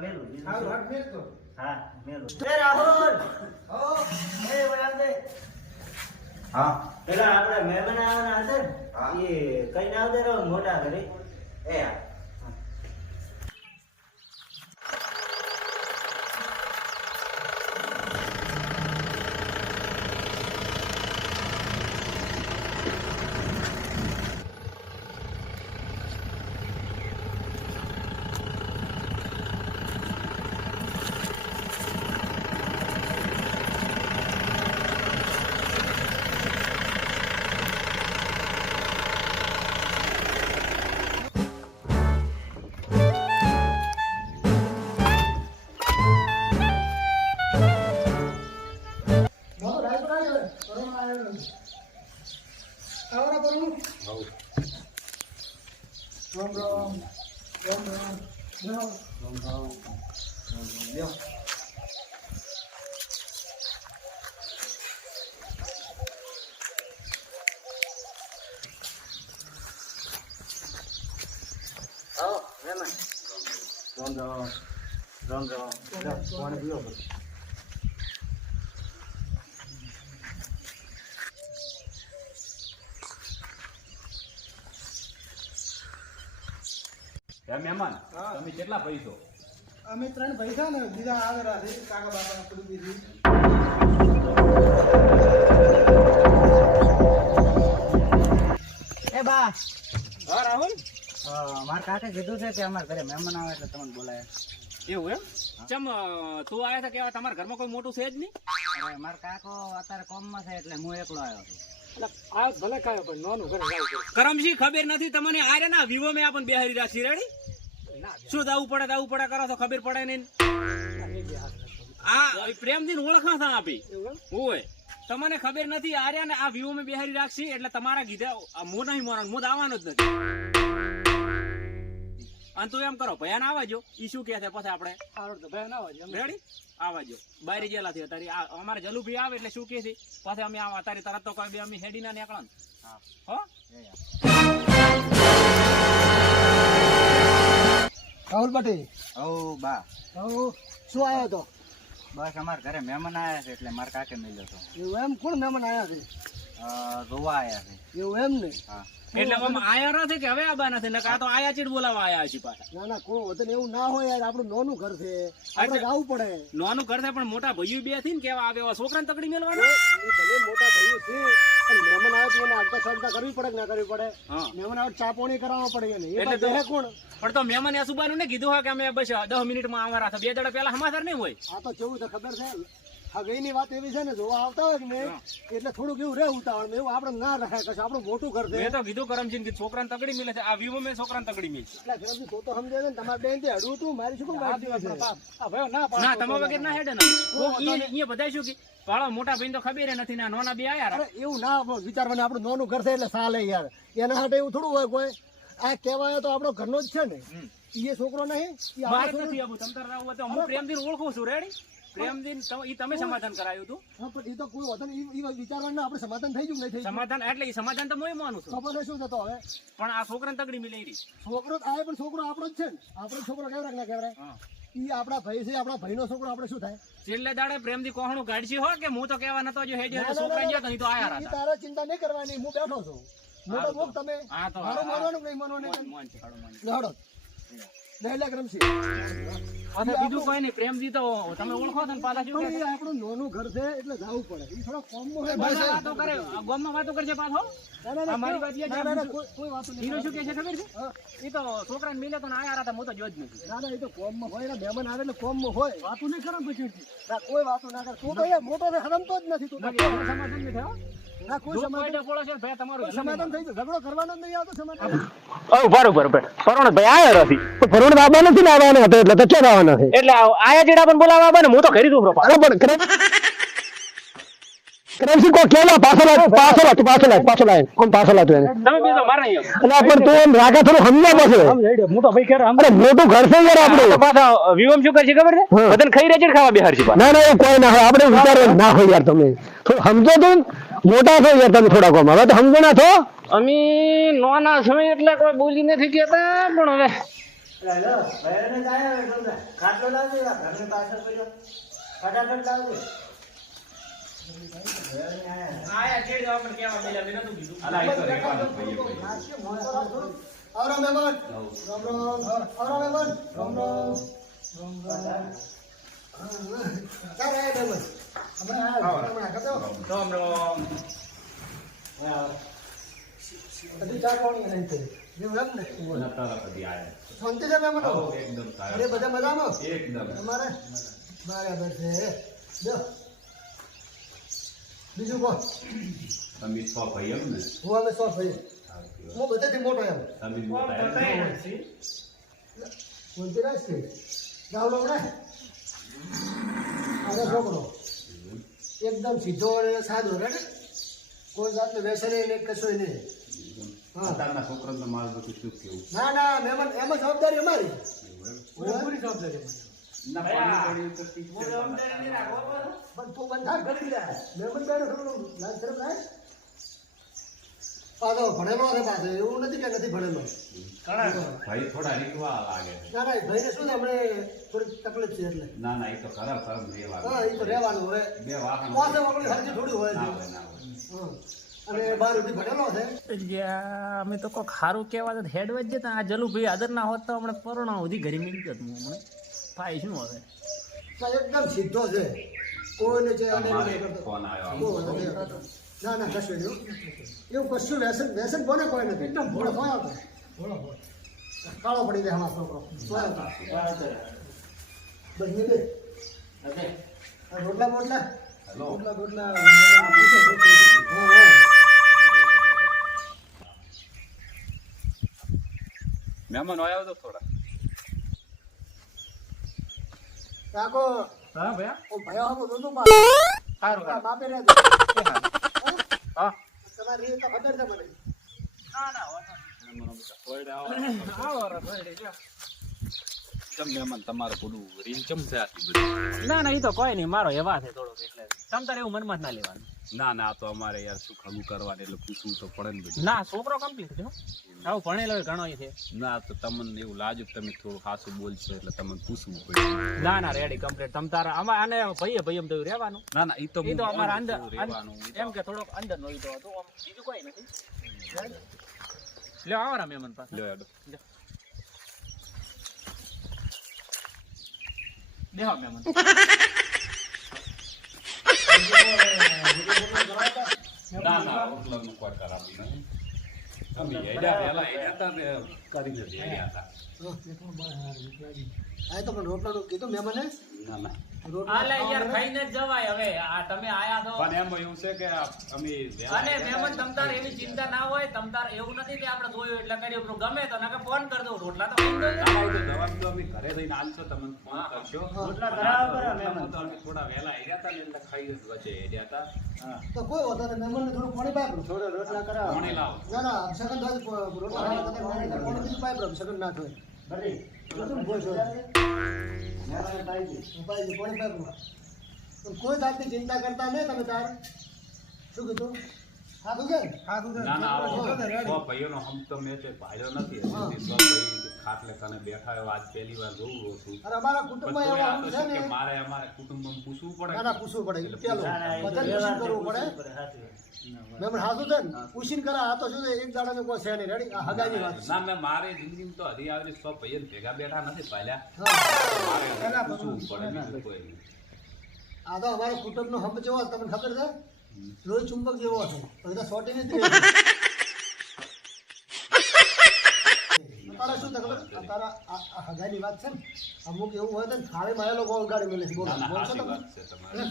મેલું બીજું શું? હટ તો. હા મેલું. એ રાહુલ! હો. એ વળાવ દે. હા. પેલા આપણે મહેમાન આવવાના હશે હા. એ કઈ ના આવતા રહો મોટા ઘરે. એ જાઓ. રામ રામ. રામ રામ. લ્યો. આવો મહેમાન રામ રામ. રામ રામ લ્યો, પાણી પીવો પછી. હે મહેમાન હા. તમે કેટલા પૈસો અમે ત્રણ પૈસા ને બીજા આવેલા છે કાકા બાપા થોડું બીજું એ બા. હા રાહુલ? મારા કાકે કીધું છે કે અમારા ઘરે મહેમાન આવે એટલે તમને બોલાય એવું એમ? ચમ તું આવ્યા તા કેવા તમારા ઘરમાં કોઈ મોટું છે જ નહીં? અરે મારા કાકો અત્યારે કોમમાં છે એટલે હું એકલો આવ્યો છું. આ ભલે ખાયો પણ નોનું ઘરે કરમશી ખબર નથી તમને આ રે ના વિવો મેં આપણ બેહારી રાખી રેડી? શું દાવું પડે દાવું પડે કરો તો ખબર પડે નહીં. આ પ્રેમથી ઓળખા થા આપી. હોય તમને ખબર નથી આર્યા ને આ વ્યૂ મેં બિહારી રાખશી એટલે તમારા કીધા મો નહીં મોરન મો આવવાનો જ નથી. અને તું એમ કરો ભયાન આવજો ઈ શું કહે છે પછી આપણે? રેડી આવજો બહાર ગયેલા થી અત્યારે અમારે જલુભી આવે એટલે શું કહે છે? પછી અમે આવા અત્યારે તરત તો કોઈ બે અમે હેડી ના. નીકળો હા? હો રાહુલ પટેલ. હઉ બા. હો શું આવ્યો તો? બસ અમારા ઘરે મહેમાન આવ્યા છે એટલે મારા કાકે મળ્યો હતો એવું એમ? કોણ મહેમાન આવ્યા છે? જોવા આવ્યા છે. એવું એમ ને? હા. એટલે આમાં આયા નથી કે હવે આબા નથી? નકર તો આયા ચીડ બોલાવા આયા છે પાછા. ના ના કોઈ વતન એવું ના હોય યાર આપણું નોનું ઘર છે. આપણે જવું પડે. નાનું કરતા પણ મોટા ભાઈઓ બેથી ને કેવા આવે એવા છોકરાને તકડી મેળવાનો? ભલે મોટા ભાઈઓ છે. અને મહેમાન આવે તો એને આગતા સગતા કરવી પડે ના કરવી પડે? હા. મહેમાન આવે ચા પાણી કરાવવા પડે એને. એટલે પણ કોણ? પણ તો મહેમાન યાસુબાનું ને કીધું હોય કે અમે બસ દસ મિનિટમાં આવવા હતા. બે દાડા પહેલા સમાચાર નહીં હોય? આ તો કેવું છે ખબર છે? હગઈની વાત એવી છે ને જોવા આવતા હોય ને એટલે થોડુંક એવું રહે ઉતાવળ એવું આપણે ના રહે કશું આપણું મોટું કરશે મેં તો કીધું કરમજીન કે છોકરાને તકડી મિલે છે. આ વિવો મેં છોકરાને તકડી મિલે એટલે કરમજી તો તો સમજે ને તમારે બેન તે હડવું તું મારી શું મારી વાત છે? ના તમારા વગર ના હેડે ને. અહીંયા બધાય શું કે પાળો મોટા ભાઈ તો ખબર નથી ને નોના બે આયા એવું ના વિચારવાનું આપણું નોનું ઘર છે એટલે સાલે યાર. એના માટે એવું થોડું હોય કોઈ. આ કહેવાય તો આપણો ઘરનો જ છે ને. એ છોકરો નહીં મારે નથી આવું તમ રાવ તો હું પ્રેમથી ઓળખું છું રેડી પ્રેમથી ઈ તમે સમાધાન કરાયું હતું? હા, પણ એ તો કોઈ વધુ ઈ- ઈ વિચારવાનું આપણે સમાધાન થઈ ગયું નહીં થઈ સમાધાન એટલે ઈ સમાધાન તો હું માનું છું ખબર શું થતો હવે? પણ આ છોકરાને તકડી મિલે ઈ છોકરો તો આવે પણ છોકરો આપણો જ છે ને. આપણો છોકરો કેવડાય ના કેવડાય ઈ આપણા ભાઈ છે આપણા ભાઈનો છોકરો આપણે શું થાય? છેલ્લે દાડે પ્રેમથી કોહણું કાઢશી હો કે હું તો કેવા નતો જો હેડી ના, ના, છોકરા ના, તો ઈ તો આયા હતા. તારે ચિંતા નહીં કરવાની હું બેઠો છું. મોટો તમે. હા, તો મારું હા, માનવાનું નહીં માનવાનું મોન- મોન છે, હાડો મોન લે કરમસી. અને બીજું કોઈ નહીં પ્રેમથી તો તમે ઓળખો છો ને પાછા શું પણ આપણું નાનું ઘર છે એટલે જવું પડે. ઈ થોડો કોમમાં હોય. બસ. વાતો કરે. ગામમાં વાતો કરશે પાછો. ના, ના, ના, આ મારી વાત એ છે. ના, ના, કોઈ- કોઈ વાતો નહીં. હીરો શું કહે છે ખબર છે? હા. તો છોકરાને મિલે તો આયા હતા હું તો જો નથી. ના ના એ તો કોમમાં હોય ને મહેમાન આવે એટલે કોમમાં હોય. વાતો નહીં કરો પછી. ના કોઈ વાતો ના કરે. તું તો એ મોટો હરમતો જ નથી. તું થયો ના કોઈ સમાધાન કોઈ છે ભાઈ તમારું સમાધાન થઈ ઝઘડો કરવાનો જ નહીં આવતો સમાધાન. બરોબર પરોણ ભાઈ આયા નથી. પરોણ બાબા નથી ને આવવાનો હતો એટલે તો ક્યાં આવવાના છે? એટલે આયા જેડા પણ બોલાવા આવે ને હું તો ખરીદું દઉં પણ કરમસી કો કેલા? પાછો લાય પાછો લાગ પાછો લાગ પાછો લાગ કોણ પાછો લાગ એને? તમે બીજો મારે નહીં એટલે પણ તું એમ રાખે થોડું સમજા પાસે મોટો ભાઈ કરે અરે મોટું ઘર છે યાર આપણો. પાછા વિવમ શું કરશે ખબર છે? હા. બધાને ખાઈ રેચડ ખાવા બેહાર છે ના ના એ કોઈ ના હોય. આપણે વિચારવાનું ના હોય યાર તમે. થોડું સમજો તો મોટા છો યાર તમે થોડા કોમ હવે તો સમજો ના છો? અમે નોના સમય એટલે કોઈ બોલી નથી કેતા પણ હવે. ખાટલો લાવજો ઘરની પાછળ પડ્યો. ફટાફટ લાવજો. શાંતિ છે એકદમ અરે બધા મજામાં તમારે બરાબર છે જો બીજું કહો. હું અમે સો ભાઈ? હું બધાથી મોટો એમ. બોલતી રહીશ કે ગાવડો હમણાં આનો છોકરો. એકદમ સીધો અને સાદો રે ને? કોઈ જાતનું વ્યસન નહીં કશું નહીં. હા. ના ના મહેમાન એમાં જવાબદારી અમારી. પૂરી જવાબદારી અમારી. પણ તું બંધા કરી લે. મહેમાન બેઠો થોડું લાજ તરફ લાય? પાછો ભણેલો છે પાછો એવું નથી કે નથી ભણેલો. ભાઈ થોડા રીતવા લાગે ના ના ભાઈને શું છે થોડી તકલીફ છે એટલે. ના ના એ તો ખરાબ ખરાબ રહેવા હા એ તો રહેવાનું હોય બે વાહન પાસે હરજી થોડી હોય ના હોય ના હોય. અમે તો કોક સારું કહેવા હેડવા જ જતા. આ જલુભાઈ હાજર ના હોત તો હમણાં પરોણા સુધી ઘરે મીડી જતું હું હમણાં. ભાઈ શું હવે? એકદમ સીધો છે. કોઈને જે. ફોન આવ્યો. ના ના કશું નહીં એવું કશું વ્યસન વ્યસન કોને કોઈ નથી. એકદમ ભોળો. સોય આવતો કાળો પડી જાય હમણાં છોકરો. નીકળે. આ રોટલા બોટલા? હેલો. રોટલા બોટલા. મહેમાન આવ્યો તો થોડા. કાકો હા ભૈયા? ઓ ભયો હમો સારું બાપે હા. તમારી રીત મને. ના ના એ તો કોઈ નહીં. મારો એવા છે થોડોક એટલે. તમ તારે એવું મનમાં જ ના લેવાનું. ના ના તો અમારે યાર શું ખગું કરવાનું એટલે પૂછવું તો પડે ને બધું. ના છોકરો કમ્પ્લીટ છે. આવું ભણેલો ઘણો છે. ના તો તમને એવું લાગ્યું તમે થોડું ખાસું બોલશો એટલે તમને પૂછવું પડે ના ના રેડી કમ્પ્લીટ તમ તારા આમાં આને ભાઈએ ભાઈ એમ થયું રહેવાનું. ના ના એ તો એ તો અમારા અંદર રહેવાનું એમ કે થોડોક અંદર નો તો હતો બીજું કોઈ નથી. લ્યો આવો ને મહેમાન પાસે. લ્યો હેડો. બેહો મહેમાન. ના ના રોટલાનું કોઈ કરાવી નહીં તમે હેડ્યા પહેલા હેડ્યા હતા ને કરીને જ હેડ્યા હતા આ તો પણ રોટલાનું કીધું મહેમાને ના ના. આલે યાર ખાઈને જવાય. હવે આ તમે આયા છો. પણ એમાં એવું છે કે અમે અને મહેમાન તમતાર એવી ચિંતા ના હોય તમતાર એવું નથી કે આપણે જોયું એટલે કરી ગમે તો નકે ફોન કરી દઉં. રોટલા તો ખાઈ દઉં. ના, ના, એ તો અમે ઘરે જઈને આલશો તમને ફોન કરશો. રોટલા પણ કરાવો આ તો બરાબર, રોટલામાં તો અમે થોડા વહેલા હેડ્યા હતા ને એટલે ખાઈ વચ્ચે હેડ્યા હતા. તો કોઈ હોતા નહીં મહેમાનને થોડું પાણી પાય થોડો રોટલા કરાવો પાણી લાવો. ના ના અભિષેકન રોટલા પાણી તો પાણી બીજું પાય પણ અભિષેકન ના થાય. બધું ભોજ હોય. પાય દે, પાણી પાય પણ. પણ કોઈ જાતની ચિંતા કરતા નહીં તમે તાર શું કીધું ખાધું કે ખાધું ના ના સો ભાઈઓનો હમ તો મેં તે ભાળ્યો નથી. સુધી ખાટલે તને બેઠા એવા આજ પહેલી વાર જોઉં છું. અરે અમારા પણ કુટુંબમાં એવા આ તો અમુક છે ને મારે અમારે કુટુંબમાં પૂછવું પડે. ના ના પૂછવું પડે. ચાલો બધાને કરવું પડે. મેં હાથું છે ને. પૂછીને કરા આ તો શું છે? એક દાડાનો કોઈ છે નહીં. રેડી? હગાની વાત ના મેં મારે જિંદગી તો હજી આવી સો ભાઈ ભેગા બેઠા નથી પાલ્યા. પૂછવું પડે બીજું કોઈ આ તો અમારો કુટુંબનો હંપ જેવો તમને ખબર છે? લોહી ચુંબક જેવો છે. બધા સોટી નથી રહેતી. તારા શું થાય ખબર આ તારા આ આ હગાની વાત છે ને અમુક એવું હોય તો ને થાળીમાં એ લોકો ઉગાડી મળે છે. બોલો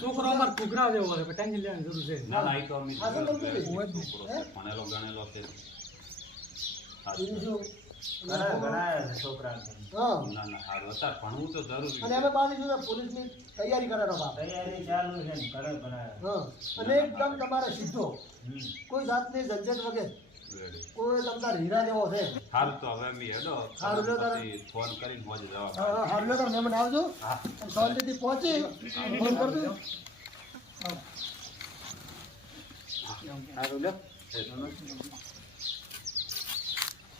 છોકરો અમાર કુકરા જેવો હોય ટેન્શન લેવાની જરૂર છે ના ના એ તો અમે. છોકરો ભણેલો ગણેલો છોકરા કોઈ જાતની ઝંઝટ વગેરે. કોઈ તમારે હીરા જેવો છે. સારું તો હવે અમે હેડો. લ્યો તારે. ફોન કરીને મોજ જવાબ હા હાલો તો મહેમાન આવજો. અને શાંતિથી પહોંચી. ફોન કરજો લો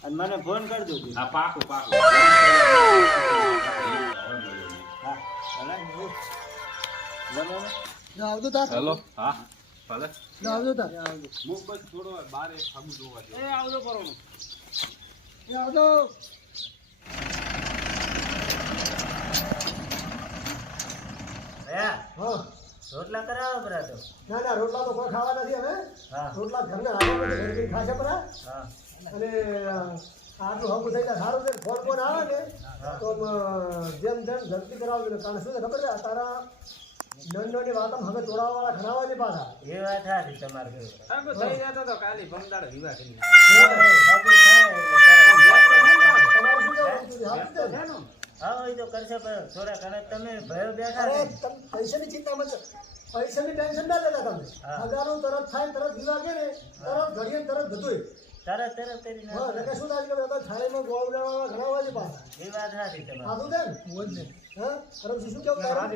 અને મને ફોન કરજો હા પાકું પાકું. હા આવજો તાર. હેલો. હા. ભલે. આવજો તાર. હું બસ થોડો બારે ખાબુ જોવા એ આવજો પરોણું એ આવજો. ભયા હા રોટલા કરાવો તો. ના ના રોટલા તો કોઈ ખાવા નથી હવે. રોટલા ઘરના રાખવા ઘરે ખાશે પરા હા. અને આટલું હમું થઈ સારું છે ફોન ફોન આવે ને તો જેમ જેમ ઝડપી કરાવજો ને કારણ શું છે ખબર છે? તારા નંદોની વાતમાં હવે તોડાવવાળા ઘણા છે પાછા. એ વાત સાચી તમારે સાગુ થઈ જતો તો કાલી ભમદાડ વિવાહ કરી? હા એ તો કરશે પણ થોડા ઘણા તમે ભયો બેઠા અરે તમે પૈસાની ચિંતા મત પૈસાની ટેન્શન ના લેતા તમે. હજારો તરત થાય તરત વિવાહ કે ને તરત ઘડીએ તરત બધુંય તરત તરત કરી હા એટલે શું થાય કે બધા થાળીમાં ગોળ ઘણા છે પાછા. એ વાત સાચી તમારી. સાચું છે ને? હોય જ હા? કરમસિંહ શું કેવું તારું?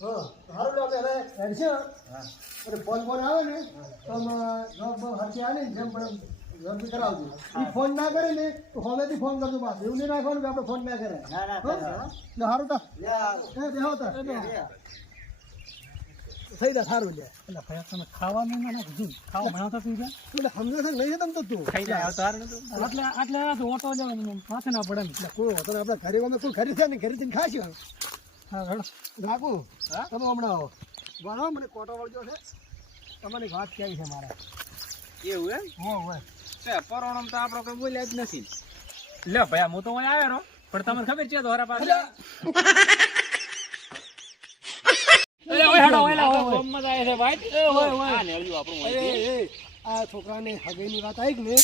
હા સારું લે આપણે હવે હેડ છે. અને ફોન ફોન આવે ને તો બવાબ હરખી આવે ને જેમ પણ ઝડપી કરાવજો. એ ફોન ના કરે ને તો હોમેથી ફોન કરજો પાછું. એવું નહીં નાખવાનું કે આપણે ફોન ના કરે ના ના સારું તા થઈ જાય સારું લે. એટલે ભાઈ તમે ખાવાનું ના. નાખજો ખાવા ભણાવતો થઈ જાય એટલે સમજો છે નહીં તમ તો તું. ખાઈ જાય તાર એટલે એટલે તો ઓટો લેવાનો માથે ના પડે એટલે કોઈ ઓટો આપણે ઘરે અમે કોઈ ઘરે છે ને ઘરે જઈને ખાશું હા રડ રાખું. તમે હમણાં આવો. વાળો મને કોટો વળજો છે. તમારી વાત કેવી છે મારે? એવું એમ? હો હોય. તે પરોણમ તો આપણો કઈ બોલ્યા જ નથી. લે ભાઈ હું તો અહીં આવ્યો પણ તમને ખબર છે ધોરા પાસે અરે ઓય કોમમાં જાય છે ભાઈ. એ હોય હોય. આ નેળ્યું આપણું હોય એ. આ છોકરાને હગઈની વાત આવી ને